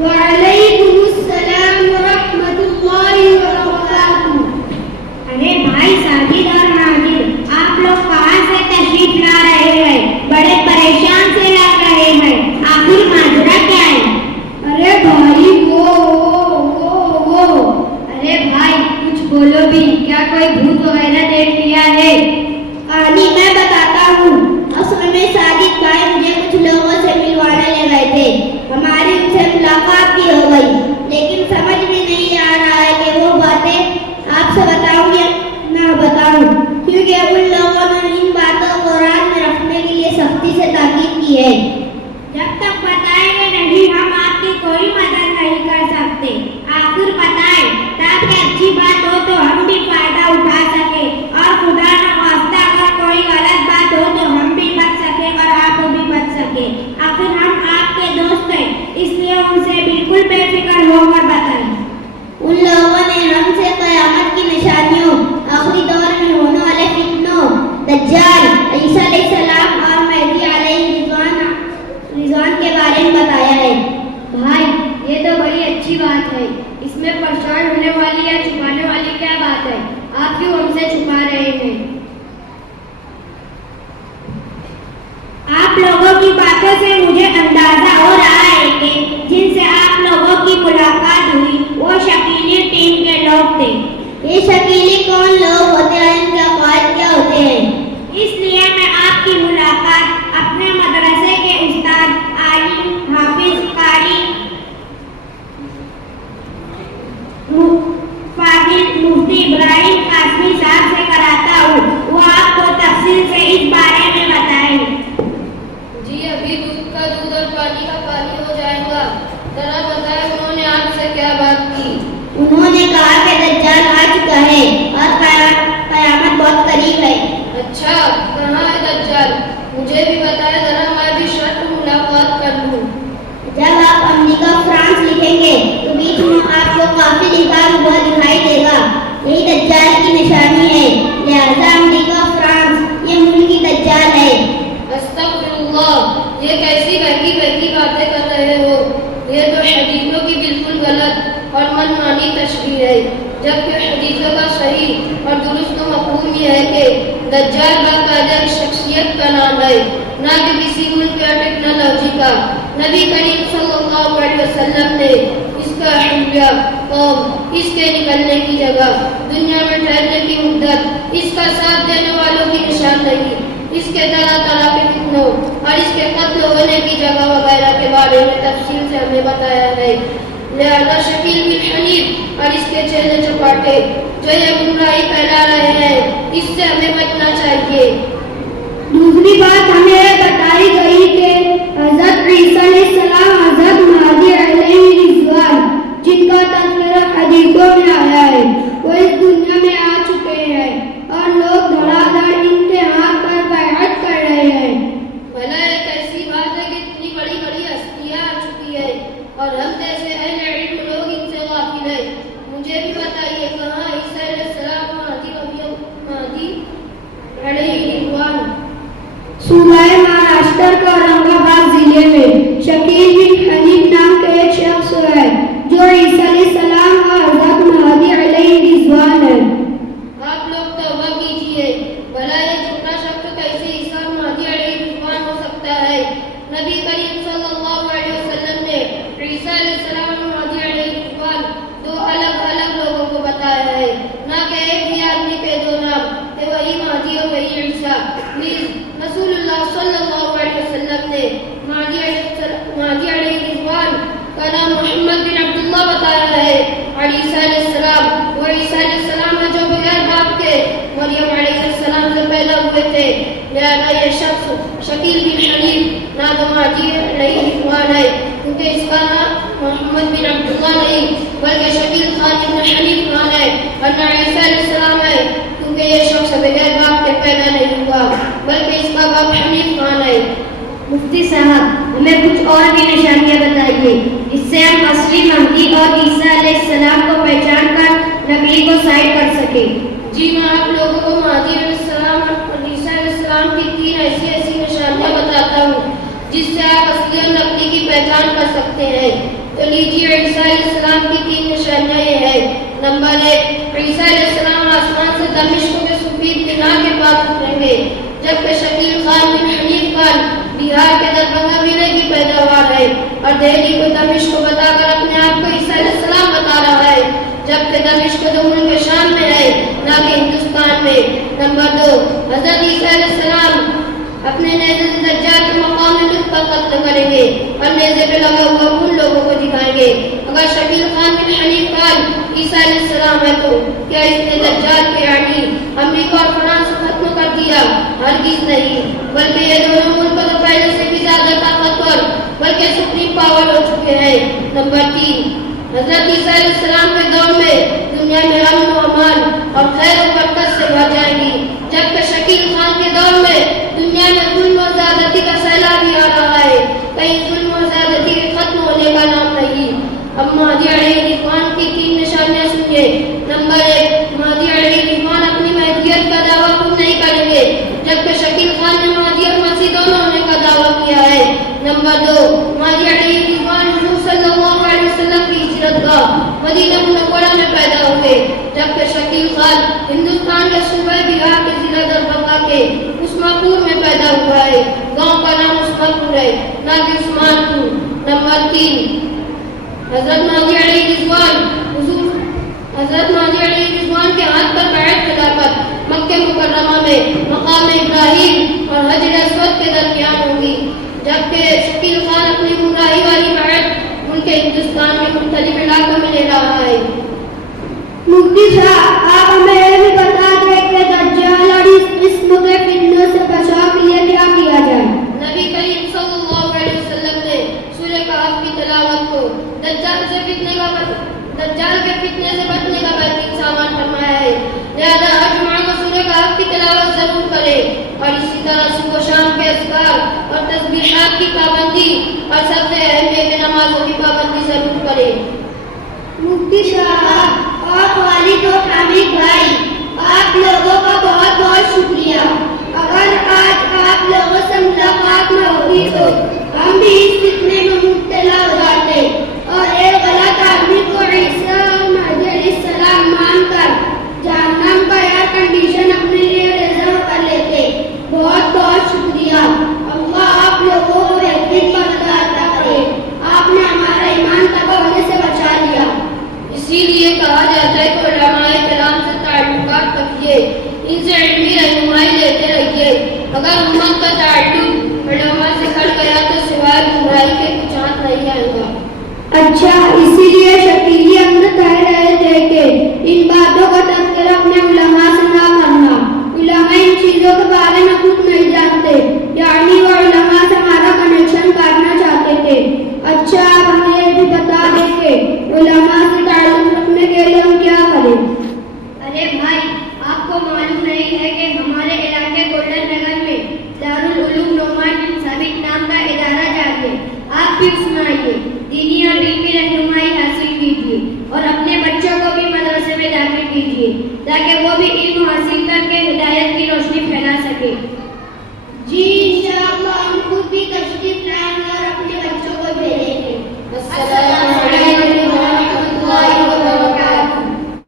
وعلیکم السلام ورحمۃ اللہ وبرکاتہ۔ ارے بھائی ساجد اور ماجد، آپ لوگ کہاں سے تشریف لا رہے ہیں؟ بڑے پریشان سے لگ رہے ہیں، آخر ماجرا کیا ہے؟ ارے بھائی ارے بھائی کچھ بولو بھی، کیا کوئی بھوت وغیرہ دیکھ لیا ہے؟ کہانی میں بتاتا ہوں۔ اصل میں ساجد بھائی مجھے کچھ لوگوں سے ملوانے لے گئے تھے، ہماری ان سے ملاقات بھی ہو گئی، لیکن سمجھ میں نہیں آ رہا ہے کہ وہ باتیں آپ سے بتاؤں یا نہ بتاؤں، کیونکہ ان لوگوں نے ان باتوں کو راز میں رکھنے کے لیے سختی سے تاکید کی ہے۔ جب تک بتائیں گے نہیں ہم آپ کی کوئی مدد نہیں کر سکتے، آخر بتائیں تاکہ اچھی بات ہو تو ہم بھی فائدہ اٹھا سکے، اور خدا نہ خواستہ اگر کوئی غلط بات ہو تو ہم بھی بچ سکے اور آپ بھی بچ سکے۔ آخر ہم آپ کے دوست ہیں، اس لیے ان سے بالکل بے فکر ہو کر بتائیں۔ ان لوگوں نے ہم سے قیامت کی نشانیوں، آخری دور میں ہونے والے فتنوں، دجال، عیسیٰ علیہ السلام اور مہدی علیہ رضوان کے بارے میں بتایا ہے۔ بھائی یہ تو بڑی اچھی بات ہے، اس میں پریشان ہونے والی یا چھپانے والی کیا بات ہے؟ آپ کیوں ہم سے چھپا رہے ہیں؟ آپ لوگوں کی باتوں سے مجھے اندازہ ہو رہا ہے کہ جن سے آپ لوگوں کی ملاقات ہوئی وہ شکیلی ٹیم کے لوگ تھے۔ یہ شکیلی کون لوگ ہوتے ہیں؟ ان کے عقائد کیا ہوتے ہیں؟ اس لیے میں آپ کی ملاقات اپنے مدرسے کے استاد، عالم، حافظ، قاری، فاضل، مفتی ابراہیم قاسمی صاحب سے کراتا ہوں، وہ آپ کو تفصیل سے اس بارے میں بتائیں گے۔ جی ابھی دودھ کا دودھ اور پانی کا پانی ہو جائے گا، ذرا بتائیں انہوں نے آپ سے کیا بات کی؟ انہوں نے کہا کہ دجال آ چکا ہے اور قیامت بہت قریب ہے۔ اچھا کہاں ہے دجال؟ مجھے بھی بتائے ذرا، میں بھی شرط ملاقات کر لوں۔ جب آپ امریکہ فرانس لکھیں گے تو بیچ میں آپ کو کافی لکھا ہوا دکھائی دے گا، یہی دجال کی نشانی ہے، لہذا امریکہ فرانس یہ ملکی دجال ہے۔ استغفر اللہ، یہ کیسی بہتی باتیں کر رہے ہو؟ یہ تو حدیثوں کی بالکل غلط اور من مانی تشریح ہے، جبکہ حدیثوں کا صحیح اور درست مفہوم یہ ہے کہ دجال باقاعدہ شخصیت کا نام ہے، نہ کہ کسی ملک یا ٹیکنالوجی کا۔ نبی کریم صلی اللہ علیہ وسلم نے اس کا حلیہ، قوم، اس کے نکلنے کی جگہ، دنیا میں ٹھہرنے کی مدت، اس کا ساتھ دینے والوں کی نشاندہی، اس کے طرح طرح کے فتنوں اور اس کے قتل ہونے کی جگہ وغیرہ کے بارے میں تفصیل سے ہمیں بتایا ہے۔ لہذا شکیل بن حنیف اور اس کے چہرے چپاٹے جو یہ گمراہی پھیلا رہے ہیں، اس سے ہمیں بچنا چاہیے۔ دوسری بات ہمیں یہ بتائی گئی کہ حضرت عیسیٰ علیہ السلام حضرت مہدی علیہ رضوان، جن کا تذکرہ حدیثوں میں آیا ہے، وہ اس دنیا میں آ چکے ہیں اور لوگ دھڑا دھڑ ان کے ہاتھ پر بیعت کر رہے ہیں۔ بھلا ایک ایسی بات ہے کہ اتنی بڑی بڑی ہستیاں آ چکی ہے اور ہم جیسے اہل علم لوگ ان سے غافل ہیں۔ مجھے بھی بتائیے کہاں عیسیٰ علیہ السلام مہدی علیہ رضوان؟ صوبہ مہاراشٹر کے اورنگ آباد ضلع میں شکیل بن حنیف نام کا ایک شخص ہے جو عیسیٰ علیہ السلام اور حضرت مہدی علیہ رضوان ہے۔ آپ لوگ توبہ کیجیے، بھلا یہ جھوٹا شخص کیسے عیسیٰ اور مہدی علیہ رضوان ہو سکتا ہے؟ نبی کریم صلی اللہ علیہ وسلم نے عیسیٰ علیہ السلام اور مہدی علیہ رضوان دو الگ الگ لوگوں کو بتایا ہے، نہ کہ ایک ہی آدمی کے دو نام کہ وہی مہدی اور وہی عیسیٰ۔ رسول اللہ صلی اللہ علیہ وسلم نے مہدی علیہ رضوان کا نام محمد بن عبداللہ بتایا ہے، اور عیسیٰ علیہ السلام وہ عیسیٰ علیہ السلام ہے جو بغیر باپ کے مریم علیہ السلام سے پیدا ہوئے تھے۔ لہذا یہ شخص شکیل بن حنیف نہ تو مہدی علیہ رضوان ہے، کیونکہ اس کا نام محمد بن عبداللہ نہیں بلکہ شکیل خان بن حنیف خان ہے، اور نہ عیسیٰ علیہ السلام ہے کیونکہ یہ شخص بغیر باپ کے پیدا نہیں ہوا بلکہ اس کا باپ حنیف خان ہے۔ مفتی صاحب ہمیں کچھ اور بھی نشانیاں بتائیے، اس سے ہم اصلی مہدی اور عیسیٰ علیہ السلام کو پہچان کر نقلی کو سائڈ کر سکیں۔ جی میں آپ لوگوں کو مہدی علیہ السلام اور عیسیٰ علیہ السلام کی 3 ایسی نشانیاں بتاتا ہوں جس سے آپ اصلی اور نقلی کی پہچان کر سکتے ہیں۔ تو لیجیے عیسیٰ علیہ السلام کی 3 نشانیاں یہ ہے۔ نمبر 1، عیسیٰ علیہ السلام آسمان سے دمشق کے سفید مینار کے پاس اتریں گے، جبکہ شکیل خان بن حنیف خان بہار کے دربھنگہ ضلع کی پیداوار ہے اور دہلی کو دمشق کو بتا کر اپنے آپ کو عیسیٰ علیہ السلام بتا رہا ہے، جبکہ دمشق تو ملک شام میں ہے نہ کہ ہندوستان میں۔ نمبر 2، حضرت عیسیٰ علیہ السلام اپنے نیزے سے دجال کے مقام میں لطف کا قتل کریں گے اور نیزے پہ لگا ہوا ان لوگوں کو دکھائیں گے۔ اگر شکیل خان بن حنیف خان عیسیٰ علیہ السلام ہے تو کیا اس نے دجال کے یعنی امریکہ اور فرانس کو ختم کر دیا؟ ہرگز نہیں، بلکہ یہ دونوں ملک تو پہلے سے بھی زیادہ طاقتور بلکہ سپریم پاور ہو چکے ہیں۔ نمبر 3، حضرت عیسیٰ علیہ السلام کے دور میں دنیا میں امن و امان اور خیر و برکت سے بھر جائیں گی، جبکہ شکیل خان کے دور میں دنیا میں ظلم و زیادتی کا سیلاب ہی آ رہا ہے، کہیں ظلم و زیادتی کے ختم ہونے کا نام نہیں۔ اب مہدی علیہ الرحمن کی 3 نشانیاں سنیے۔ نمبر 1، مہدی علیہ الرحمن اپنی مہدیت کا دعویٰ خود نہیں کریں گے، جبکہ شکیل خان نے مہدی اور مسیح دونوں ہونے کا دعویٰ کیا ہے۔ نمبر 2، مہدی علیہ الرحمن حضور صلی اللہ علیہ وسلم کی ہجرت گاہ مدینہ منورہ میں پیدا ہوئے، جبکہ شکیل خان ہندوستان کے صوبہ بہار کے ضلع دربھنگہ کے عثمانپور میں پیدا ہوا ہے۔ گاؤں کا نام عثمانپور ہے نہ کہ عثمانپور۔ نمبر 3، حضرت مہدی علیہ الرحمن کے ہاتھ پر بیعت خلافت مکہ مکرمہ میں مقام ابراہیم اور حجر اسود کے درمیان ہوگی، جبکہ شکیل خان اپنی گمراہی والی بیعت ملک ہندوستان کے مختلف علاقوں میں لے رہا ہے۔ مفتی صاحب، آپ ہمیں یہ بھی بتا دیں کہ دجال اور اس قسم کے فتنوں سے بچاؤ کے لیے کیا کیا جائے؟ نبی کریم صلی اللہ علیہ وسلم نے سورہ کہف کی تلاوت کو دجال کے فتنے سے بچنے کا بہترین سامان فرمایا ہے، لہذا ہر جمعہ کو سورہ کہف کی تلاوت ضرور کرے، اور اسی طرح صبح و شام کے اذکار اور تسبیحات کی پابندی اور سب سے اہم ہے کہ نمازوں کی پابندی ضرور کرے۔ مفتی صاحب اور والد و حامد بھائی، آپ لوگوں کا بہت بہت شکریہ۔ اگر آج آپ لوگوں سے ملاقات نہ ہوتی تو ہم بھی اس فتنے میں مبتلا ہو جاتے اور ایک غلط آدمی کو عیسیٰ اور مہدی علیہ السلام مان کر جہنم کا ایئر کنڈیشن اپنے لیے ریزرو کر لیتے۔ بہت بہت شکریہ۔ اللہ آپ لوگوں کو بہترین برکت عطا کرے۔ آپ نے ہمارا ایمان تباہ ہونے سے بچا لیا۔ اسی لیے کہا جاتا ہے کہ علماء کرام سے تعلقات رکھیے، ان سے علمی رہنمائی لیتے رہیے۔ اگر امت کا تعلق علماء سے کٹ گیا تو سوائے گمراہی کے کچھ ہاتھ نہیں آئے گا۔ اچھا، اسی لیے شکیلی اندر کہہ رہے تھے کہ ان باتوں کا تذکرہ اپنے علماء سے نہ کرنا۔ علماء ان چیزوں کے بارے میں خود نہیں جانتے، یعنی وہ علماء سے ہمارا کنیکشن کرنا چاہتے تھے۔ اچھا، آپ ہمیں یہ بھی بتا دیں کہ علماء سے تعلق رکھنے کے لیے ہم کیا کریں؟ ارے بھائی، آپ کو معلوم نہیں ہے کہ ہمارے علاقے گولڈن نگر میں دارالعلوم نعمان بن ثابت نام کا ادارہ جاری ہے۔ آپ بھی اس میں آئیے، دینی اور علمی رہنمائی حاصل کیجیے اور اپنے بچوں کو بھی مدرسے میں داخل کیجیے تاکہ وہ بھی علم حاصل کر کے ہدایت کی روشنی پھیلا سکے۔ جی انشاءاللہ ہم خود بھی تشریف لائیں گے اور اپنے بچوں کو بھیجیں گے۔ السلام